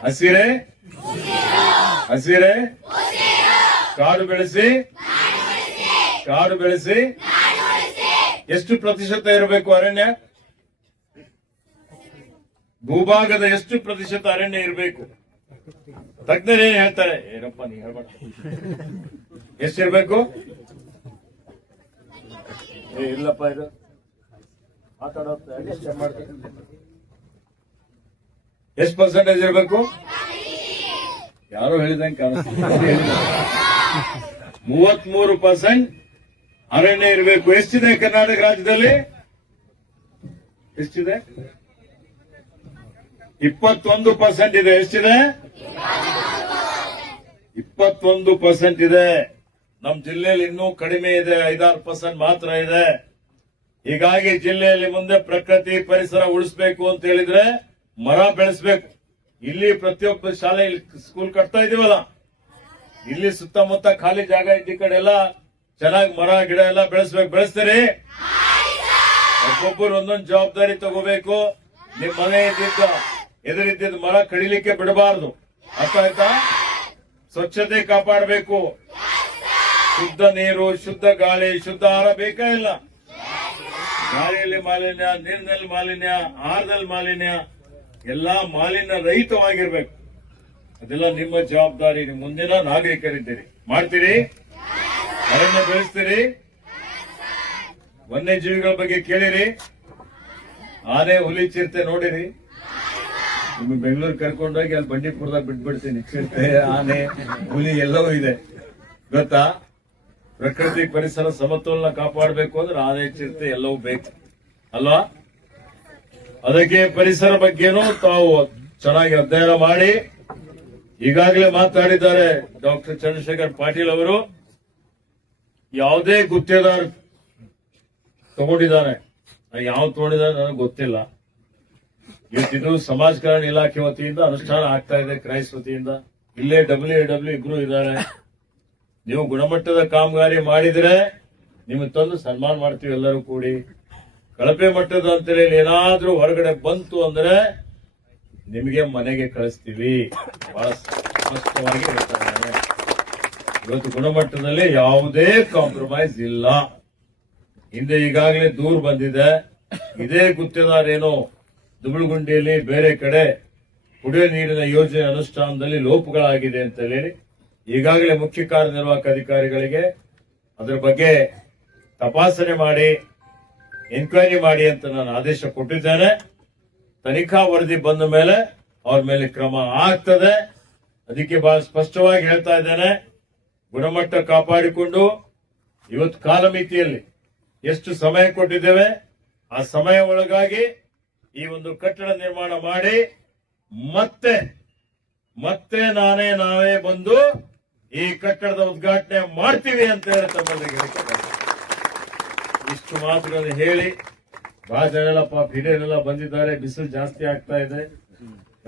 ಹಸಿರೇ ಕಾಡು ಬೆಳೆಸಿ ಎಷ್ಟು ಪ್ರತಿಶತ ಇರಬೇಕು ಅರಣ್ಯ? ಭೂಭಾಗದ ಎಷ್ಟು ಪ್ರತಿಶತ ಅರಣ್ಯ ಇರಬೇಕು? ತಜ್ಞರೇನು ಹೇಳ್ತಾರೆ? ಏನಪ್ಪ ನೀ ಹೇಳ್ಬೇಡ. ಎಷ್ಟಿರ್ಬೇಕು? ಇಲ್ಲಪ್ಪ, ಇದು ಎಷ್ಟು ಪರ್ಸೆಂಟೇಜ್ ಇರಬೇಕು? ಯಾರೋ ಹೇಳಿದಂಗೆ ಕಾಣಿಸ್ತಾರೆ. 33% ಅರಣ್ಯ ಇರಬೇಕು. ಎಷ್ಟಿದೆ ಕರ್ನಾಟಕ ರಾಜ್ಯದಲ್ಲಿ? ಎಷ್ಟಿದೆ? 21% ಇದೆ. ಎಷ್ಟಿದೆ? 21% ಇದೆ. ನಮ್ಮ ಜಿಲ್ಲೆಯಲ್ಲಿ ಇನ್ನೂ ಕಡಿಮೆ ಇದೆ, 5-6% ಮಾತ್ರ ಇದೆ. ಹೀಗಾಗಿ ಜಿಲ್ಲೆಯಲ್ಲಿ ಮುಂದೆ ಪ್ರಕೃತಿ ಪರಿಸರ ಉಳಿಸಬೇಕು ಅಂತ ಹೇಳಿದ್ರೆ ಮರ ಬೆಳೆಸಬೇಕು. ಇಲ್ಲಿ ಪ್ರತಿಯೊಬ್ಬ ಶಾಲೆ ಸ್ಕೂಲ್ ಕಟ್ತಾ ಇದೀವಲ್ಲ, ಇಲ್ಲಿ ಸುತ್ತಮುತ್ತ ಖಾಲಿ ಜಾಗ ಇದ್ದ ಕಡೆ ಎಲ್ಲ ಚೆನ್ನಾಗಿ ಮರ ಗಿಡ ಎಲ್ಲ ಬೆಳೆಸ್ಬೇಕು. ಬೆಳೆಸ್ತೀರಿ? ಒಬ್ಬೊಬ್ಬರು ಒಂದೊಂದು ಜವಾಬ್ದಾರಿ ತಗೋಬೇಕು. ನಿಮ್ ಮನೆ ಎದುರಿದ್ದ ಮರ ಕಡಿಲಿಕ್ಕೆ ಬಿಡಬಾರದು. ಅರ್ಥ ಆಯ್ತಾ? ಸ್ವಚ್ಛತೆ ಕಾಪಾಡಬೇಕು. ಶುದ್ಧ ನೀರು, ಶುದ್ಧ ಗಾಳಿ, ಶುದ್ಧ ಆಹಾರ ಬೇಕಾ ಇಲ್ಲ? ಗಾಳಿಯಲ್ಲಿ ಮಾಲಿನ್ಯ, ನೀರಿನಲ್ಲಿ ಮಾಲಿನ್ಯ, ಆಹಾರದಲ್ಲಿ ಮಾಲಿನ್ಯ, ಎಲ್ಲಾ ಮಾಲಿನ್ಯ ರಹಿತವಾಗಿರ್ಬೇಕು. ಅದೆಲ್ಲ ನಿಮ್ಮ ಜವಾಬ್ದಾರಿ. ನಿಮ್ಮ ಮುಂದಿನ ನಾಗರಿಕರಿದ್ದೀರಿ. ಮಾಡ್ತೀರಿ? ಅರಣ್ಯ ಬೆಳೆಸ್ತೀರಿ? ವನ್ಯಜೀವಿಗಳ ಬಗ್ಗೆ ಕೇಳಿರಿ? ಆನೆ, ಹುಲಿ, ಚಿರತೆ ನೋಡಿರಿ? ನಿಮ್ಗೆ ಬೆಂಗಳೂರು ಕರ್ಕೊಂಡೋಗಿ ಅಲ್ಲಿ ಬಂಡೀಪುರದಾಗ ಬಿಟ್ಬಿಡ್ತೀನಿ. ಚಿರತೆ, ಆನೆ, ಹುಲಿ ಎಲ್ಲವೂ ಇದೆ. ಗೊತ್ತಾ? ಪ್ರಕೃತಿ ಪರಿಸರ ಸಮತೋಲನ ಕಾಪಾಡಬೇಕು ಅಂದ್ರೆ ಆನೆ, ಚಿರತೆ ಎಲ್ಲವೂ ಬೇಕು ಅಲ್ವಾ? ಅದಕ್ಕೆ ಪರಿಸರ ಬಗ್ಗೆನೂ ತಾವು ಚೆನ್ನಾಗಿ ಅಧ್ಯಯನ ಮಾಡಿ, ಈಗಾಗಲೇ ಮಾತಾಡಿದ್ದಾರೆ ಡಾಕ್ಟರ್ ಚಂದ್ರಶೇಖರ್ ಪಾಟೀಲ್ ಅವರು. ಯಾವುದೇ ಗುತ್ತೇದಾರ್ ತಗೊಂಡಿದ್ದಾರೆ, ಯಾವ ತಗೊಂಡಿದ್ದಾರೆ ನನಗೆ ಗೊತ್ತಿಲ್ಲ. ಇವತ್ತಿದು ಸಮಾಜ ಕಲ್ಯಾಣ ಇಲಾಖೆ ವತಿಯಿಂದ ಅನುಷ್ಠಾನ ಆಗ್ತಾ ಇದೆ, ಕ್ರೈಸ್ ವತಿಯಿಂದ. ಇಲ್ಲೇ WAW ಇಬ್ರು ಇದ್ದಾರೆ. ನೀವು ಗುಣಮಟ್ಟದ ಕಾಮಗಾರಿ ಮಾಡಿದ್ರೆ ನಿಮಗೆ ತಂದು ಸನ್ಮಾನ ಮಾಡ್ತೀವಿ ಎಲ್ಲರೂ ಕೂಡಿ. ಕಳಪೆ ಮಟ್ಟದ ಅಂತೇಳಿ ಏನಾದ್ರೂ ಹೊರಗಡೆ ಬಂತು ಅಂದ್ರೆ ನಿಮಗೆ ಮನೆಗೆ ಕಳಿಸ್ತೀವಿ. ಬಹಳ ಸ್ಪಷ್ಟವಾಗಿ ಹೇಳ್ತಾರೆ. ಇವತ್ತು ಗುಣಮಟ್ಟದಲ್ಲಿ ಯಾವುದೇ ಕಾಂಪ್ರಮೈಸ್ ಇಲ್ಲ. ಹಿಂದೆ ಈಗಾಗಲೇ ದೂರು ಬಂದಿದೆ. ಇದೇ ಗುತ್ತೇದಾರೇನೋ ದುಬಳಗುಂಡಿಯಲ್ಲಿ ಬೇರೆ ಕಡೆ ಕುಡಿಯುವ ನೀರಿನ ಯೋಜನೆ ಅನುಷ್ಠಾನದಲ್ಲಿ ಲೋಪಗಳಾಗಿದೆ ಅಂತ ಹೇಳಿ ಈಗಾಗಲೇ ಮುಖ್ಯ ಕಾರ್ಯನಿರ್ವಾಹಕ ಅಧಿಕಾರಿಗಳಿಗೆ ಅದರ ಬಗ್ಗೆ ತಪಾಸಣೆ ಮಾಡಿ ಎನ್ಕ್ವೈರಿ ಮಾಡಿ ಅಂತ ನಾನು ಆದೇಶ ಕೊಟ್ಟಿದ್ದೇನೆ. ತನಿಖಾ ವರದಿ ಬಂದ ಮೇಲೆ ಅವ್ರ ಮೇಲೆ ಕ್ರಮ ಆಗ್ತದೆ. ಅದಕ್ಕೆ ಬಹಳ ಸ್ಪಷ್ಟವಾಗಿ ಹೇಳ್ತಾ ಇದ್ದೇನೆ, ಗುಣಮಟ್ಟ ಕಾಪಾಡಿಕೊಂಡು ಇವತ್ತು ಕಾಲಮಿತಿಯಲ್ಲಿ ಎಷ್ಟು ಸಮಯ ಕೊಟ್ಟಿದ್ದೇವೆ ಆ ಸಮಯ ಒಳಗಾಗಿ ಈ ಒಂದು ಕಟ್ಟಡ ನಿರ್ಮಾಣ ಮಾಡಿ ಮತ್ತೆ ನಾವೇ ಬಂದು ಈ ಕಟ್ಟಡದ ಉದ್ಘಾಟನೆ ಮಾಡ್ತೀವಿ ಅಂತ ಹೇಳಿ ತಮ್ಮಲ್ಲಿ ಇಷ್ಟು ಮಾತುಗಳನ್ನು ಹೇಳಿ, ಬಹಳ ಜನ ಪಾಪ ಹಿರಿಯರೆಲ್ಲ ಬಂದಿದ್ದಾರೆ. ಬಿಸಿಲು ಜಾಸ್ತಿ ಆಗ್ತಾ ಇದೆ.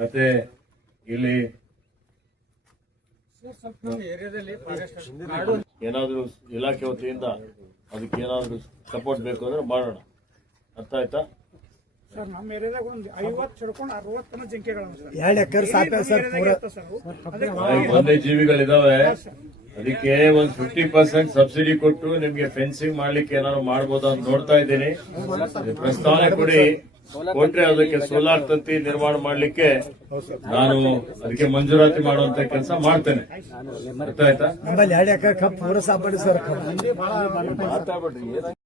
ಮತ್ತೆ ಇಲ್ಲಿ ಏನಾದ್ರು ಇಲಾಖೆ ವತಿಯಿಂದ ಅದಕ್ಕೆ ಏನಾದ್ರು ಸಪೋರ್ಟ್ ಬೇಕು ಅಂದ್ರೆ ಮಾಡೋಣ. ಅರ್ಥ ಆಯ್ತಾ? ಸರ್, ನಮ್ಮ ಏರಿಯಾದಾಗ ಒಂದು 50 ಹಿಡ್ಕೊಂಡು 60 ತನ ಜಿಂಕೆಗಳು ವನ್ಯಜೀವಿಗಳಿದಾವೆ. ಅದಕ್ಕೆ ಒಂದು 50% ಸಬ್ಸಿಡಿ ಕೊಟ್ಟು ನಿಮ್ಗೆ ಫೆನ್ಸಿಂಗ್ ಮಾಡ್ಲಿಕ್ಕೆ ಏನಾದ್ರು ಮಾಡ್ಬೋದ ಅಂತ ನೋಡ್ತಾ ಇದ್ದೀನಿ. ಪ್ರಸ್ತಾವನೆ ಕೊಡಿ, ಕೊಟ್ರೆ ಅದಕ್ಕೆ ಸೋಲಾರ್ ತಂತಿ ನಿರ್ಮಾಣ ಮಾಡ್ಲಿಕ್ಕೆ ನಾನು ಅದಕ್ಕೆ ಮಂಜೂರಾತಿ ಮಾಡುವಂತ ಕೆಲಸ ಮಾಡ್ತೇನೆ. ಅರ್ಥ ಆಯ್ತಾ?